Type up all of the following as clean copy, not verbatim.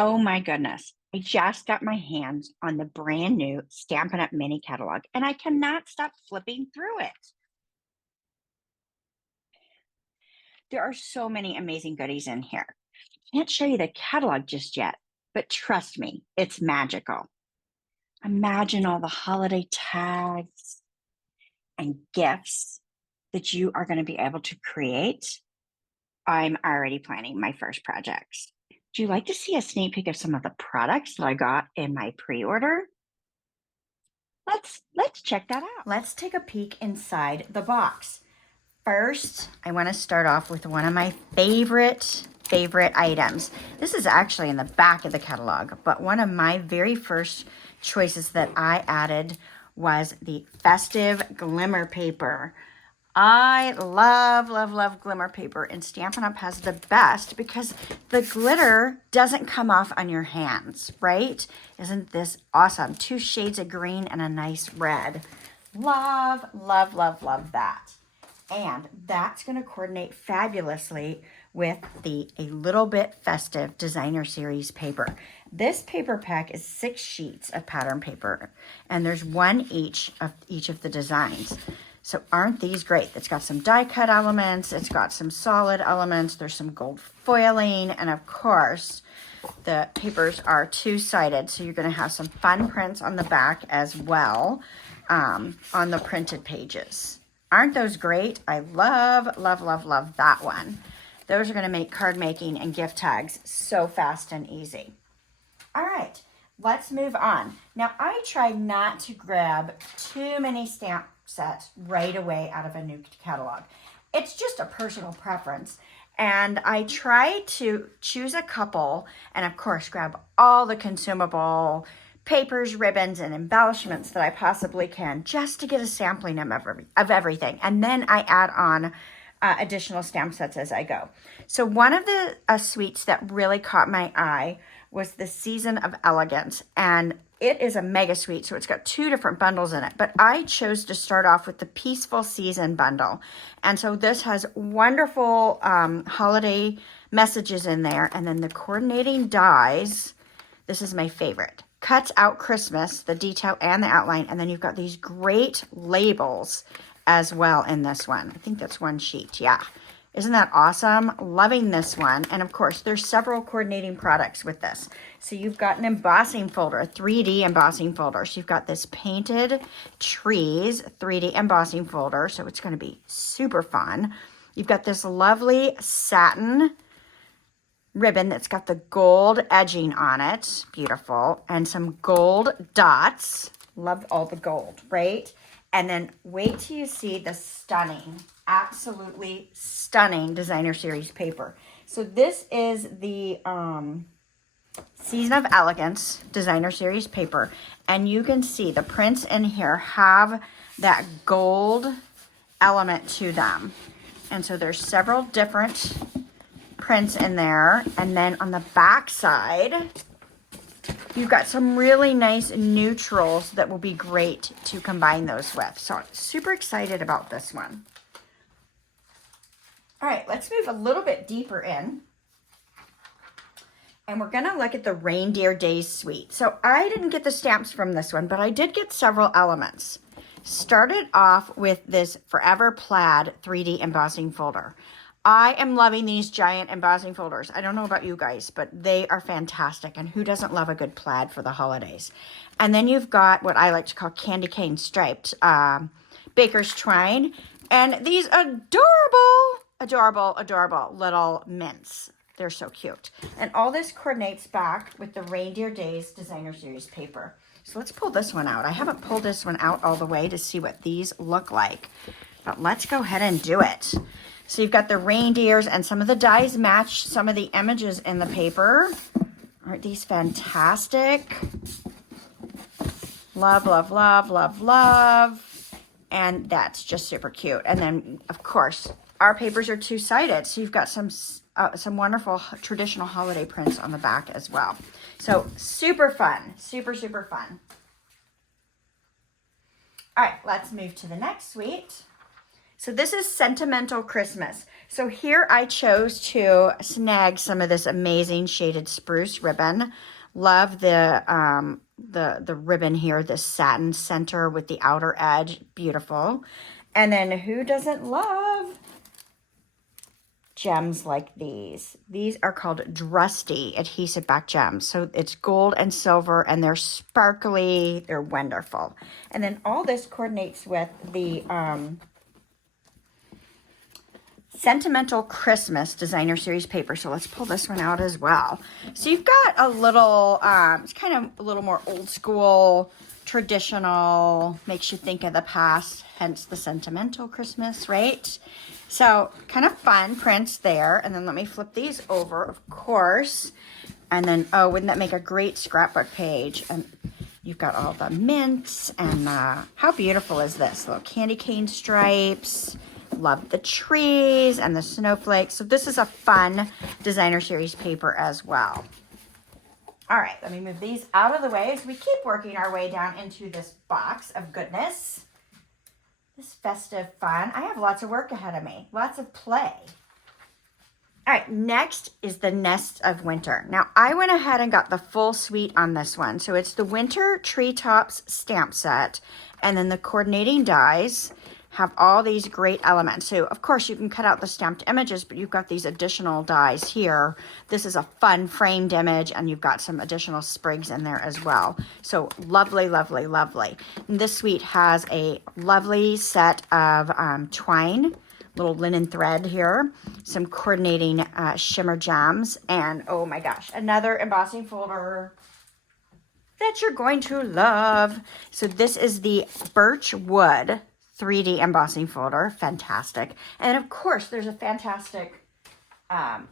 Oh my goodness. I just got my hands on the brand new Stampin' Up! Mini catalog, and I cannot stop flipping through it. There are so many amazing goodies in here. Can't show you the catalog just yet, but trust me, it's magical. Imagine all the holiday tags and gifts that you are going to be able to create. I'm already planning my first projects. Do you like to see a sneak peek of some of the products that I got in my pre-order? Let's check that out. Let's take a peek inside the box. First, I want to start off with one of my favorite items. This is actually in the back of the catalog, but one of my very first choices that I added was the Festive Glimmer paper. I love Glimmer paper, and Stampin' Up! Has the best because the glitter doesn't come off on your hands, right? Isn't this awesome? 2 shades of green and a nice red. Love that. And that's going to coordinate fabulously with the A Little Bit Festive Designer Series paper. This paper pack is 6 sheets of pattern paper, and there's 1 each of the designs. So aren't these great? It's got some die cut elements, it's got some solid elements, there's some gold foiling, and of course, the papers are 2-sided, so you're going to have some fun prints on the back as well on the printed pages. Aren't those great? I love that one. Those are going to make card making and gift tags so fast and easy. All right, let's move on. Now, I try not to grab too many stamp sets right away out of a new catalog. It's just a personal preference. And I try to choose a couple and, of course, grab all the consumable papers, ribbons, and embellishments that I possibly can just to get a sampling of everything. And then I add on additional stamp sets as I go. So one of the suites that really caught my eye was the Season of Elegance. And it is a mega suite, so it's got 2 different bundles in it. But I chose to start off with the Peaceful Season bundle. And so this has wonderful holiday messages in there. And then the coordinating dies, this is my favorite. Cuts out Christmas, the detail and the outline, and then you've got these great labels as well in this one. I think that's 1 sheet, yeah. Isn't that awesome? Loving this one. And of course, there's several coordinating products with this. So you've got an embossing folder, a 3D embossing folder. So you've got this Painted Trees 3D embossing folder, so it's going to be super fun. You've got this lovely satin ribbon that's got the gold edging on it. Beautiful. And some gold dots. Love all the gold, right? And then wait till you see the stunning, absolutely stunning Designer Series paper. So this is the Season of Elegance Designer Series paper. And you can see the prints in here have that gold element to them. And so there's several different prints in there. And then on the back side, you've got some really nice neutrals that will be great to combine those with. So I'm super excited about this one. All right, let's move a little bit deeper in. And we're gonna look at the Reindeer Day Suite. So I didn't get the stamps from this one, but I did get several elements. Started off with this Forever Plaid 3D embossing folder. I am loving these giant embossing folders. I don't know about you guys, but they are fantastic. And who doesn't love a good plaid for the holidays? And then you've got what I like to call candy cane striped baker's twine. And these adorable little mints. They're so cute. And all this coordinates back with the Reindeer Days Designer Series paper. So let's pull this one out. I haven't pulled this one out all the way to see what these look like. But let's go ahead and do it. So you've got the reindeers, and some of the dies match some of the images in the paper. Aren't these fantastic? Love. And that's just super cute. And then, of course, our papers are 2-sided. So you've got some wonderful traditional holiday prints on the back as well. So super fun. Super fun. All right, let's move to the next suite. So this is Sentimental Christmas. So here I chose to snag some of this amazing shaded spruce ribbon. Love the ribbon here, this satin center with the outer edge, beautiful. And then who doesn't love gems like these? These are called Drusty adhesive back gems. So it's gold and silver and they're sparkly, they're wonderful. And then all this coordinates with the Sentimental Christmas Designer Series paper. So let's pull this one out as well. So you've got a little, it's kind of a little more old school, traditional, makes you think of the past, hence the Sentimental Christmas, right? So kind of fun prints there. And then let me flip these over, of course. And then, oh, wouldn't that make a great scrapbook page? And you've got all the mints and how beautiful is this? Little candy cane stripes. Love the trees and the snowflakes. So this is a fun Designer Series paper as well. All right, let me move these out of the way as we keep working our way down into this box of goodness. This festive fun. I have lots of work ahead of me, lots of play. All right, next is the Nest of Winter. Now, I went ahead and got the full suite on this one. So it's the Winter Treetops stamp set, and then the coordinating dies have all these great elements. So, of course, you can cut out the stamped images, but you've got these additional dies here. This is a fun framed image, and you've got some additional sprigs in there as well. So, lovely, lovely, lovely. And this suite has a lovely set of twine, little linen thread here, some coordinating shimmer gems, and oh my gosh, another embossing folder that you're going to love. So this is the Birch Wood 3D embossing folder. Fantastic. And of course, there's a fantastic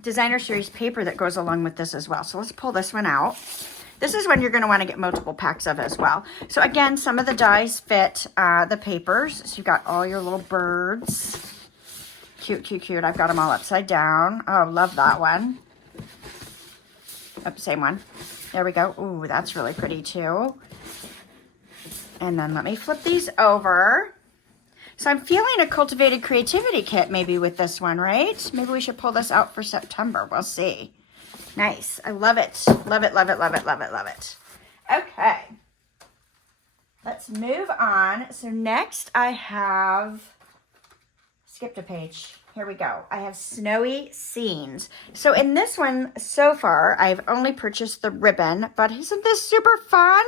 Designer Series paper that goes along with this as well. So let's pull this one out. This is one you're going to want to get multiple packs of as well. So again, some of the dies fit the papers. So you've got all your little birds. Cute, cute, cute. I've got them all upside down. Oh, love that one. Oh, same one. There we go. Ooh, that's really pretty too. And then let me flip these over. So I'm feeling a cultivated creativity kit maybe with this one, right? Maybe we should pull this out for September. We'll see. Nice. I love it. Love it, love it, love it, love it, love it. Okay. Let's move on. So next I have, skipped a page. Here we go. I have Snowy Scenes. So in this one so far, I've only purchased the ribbon, but isn't this super fun?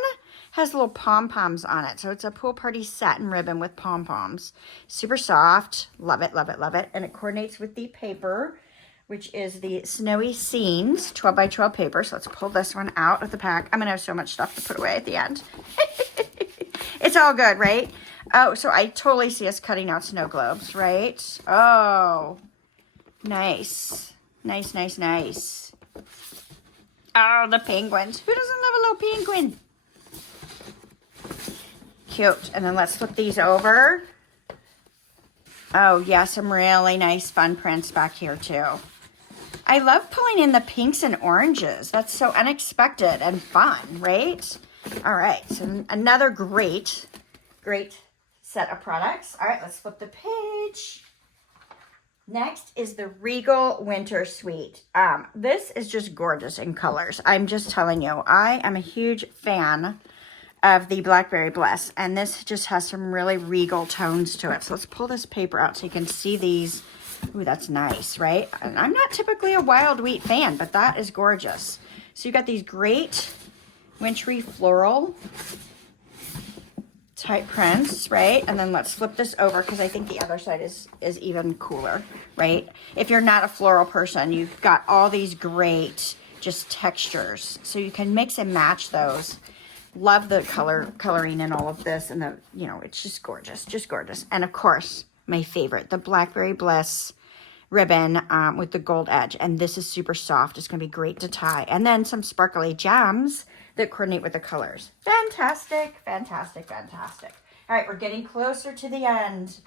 Has little pom-poms on it. So it's a pool party satin ribbon with pom-poms. Super soft. Love it, love it, love it. And it coordinates with the paper, which is the Snowy Scenes 12 by 12 paper. So let's pull this one out of the pack. I'm going to have so much stuff to put away at the end. It's all good, right? Oh, so I totally see us cutting out snow globes, right? Oh, nice. Nice, nice, nice. Oh, the penguins. Who doesn't love a little penguin? Cute. And then let's flip these over. Oh, yeah, some really nice fun prints back here too. I love pulling in the pinks and oranges. That's so unexpected and fun, right? All right, so another great set of products. All right, let's flip the page. Next is the Regal Winter Suite. This is just gorgeous in colors. I'm just telling you, I am a huge fan of the Blackberry Bliss, and this just has some really regal tones to it. So let's pull this paper out so you can see these. Ooh, that's nice, right? And I'm not typically a wild wheat fan, but that is gorgeous. So you've got these great wintry floral type prints, right? And then let's flip this over because I think the other side is even cooler, right? If you're not a floral person, you've got all these great just textures. So you can mix and match those. Love the coloring in all of this, and the, you know, it's just gorgeous, just gorgeous. And of course, my favorite, the Blackberry Bliss ribbon with the gold edge. And this is super soft. It's going to be great to tie. And then some sparkly gems that coordinate with the colors. Fantastic, fantastic, fantastic. All right, we're getting closer to the end.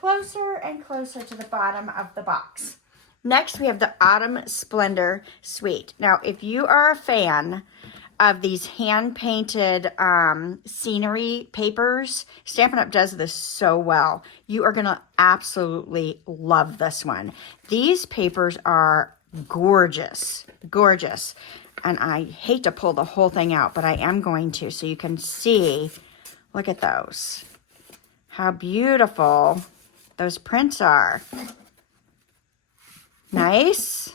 Closer and closer to the bottom of the box. Next, we have the Autumn Splendor Suite. Now, if you are a fan of these hand-painted scenery papers. Stampin' Up! Does this so well. You are going to absolutely love this one. These papers are gorgeous, gorgeous. And I hate to pull the whole thing out, but I am going to so you can see. Look at those. How beautiful those prints are. Nice.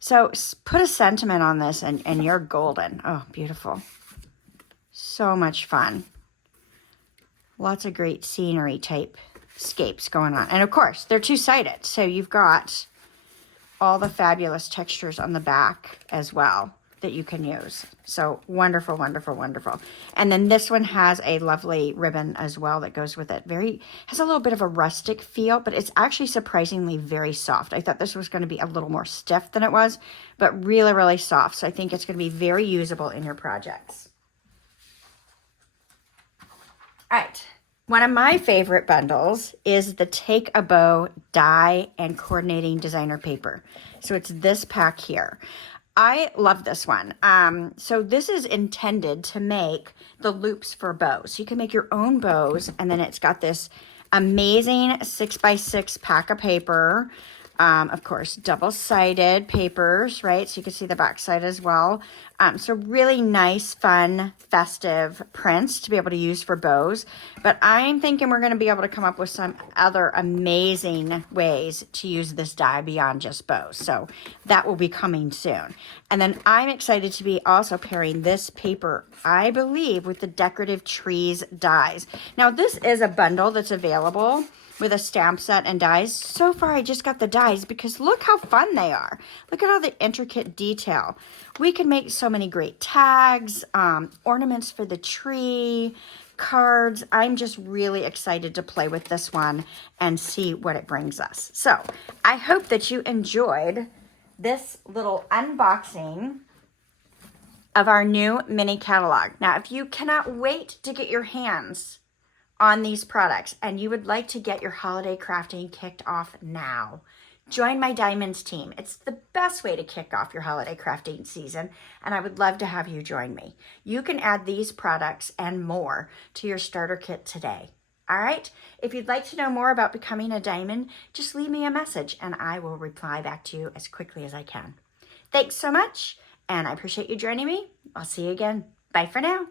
So put a sentiment on this and you're golden. Oh, beautiful. So much fun. Lots of great scenery type scapes going on. And of course, they're two-sided. So you've got all the fabulous textures on the back as well that you can use. So wonderful, wonderful, wonderful. And then this one has a lovely ribbon as well that goes with it. Has a little bit of a rustic feel, but it's actually surprisingly very soft. I thought this was going to be a little more stiff than it was, but really, really soft. So I think it's going to be very usable in your projects. All right. One of my favorite bundles is the Take a Bow die and coordinating designer paper. So it's this pack here. I love this one. So this is intended to make the loops for bows. You can make your own bows, and then it's got this amazing 6x6 pack of paper. Of course, double-sided papers, right? So you can see the back side as well. So really nice, fun, festive prints to be able to use for bows. But I'm thinking we're going to be able to come up with some other amazing ways to use this die beyond just bows. So that will be coming soon. And then I'm excited to be also pairing this paper, I believe, with the decorative trees dies. Now, this is a bundle that's available with a stamp set and dies. So far, I just got the dies because look how fun they are. Look at all the intricate detail. We can make so many great tags, ornaments for the tree, cards. I'm just really excited to play with this one and see what it brings us. So I hope that you enjoyed this little unboxing of our new mini catalog. Now, if you cannot wait to get your hands on these products and you would like to get your holiday crafting kicked off now, join my Diamonds team. It's the best way to kick off your holiday crafting season, and I would love to have you join me. You can add these products and more to your starter kit today. All right? If you'd like to know more about becoming a diamond, just leave me a message and I will reply back to you as quickly as I can. Thanks so much, and I appreciate you joining me. I'll see you again. Bye for now.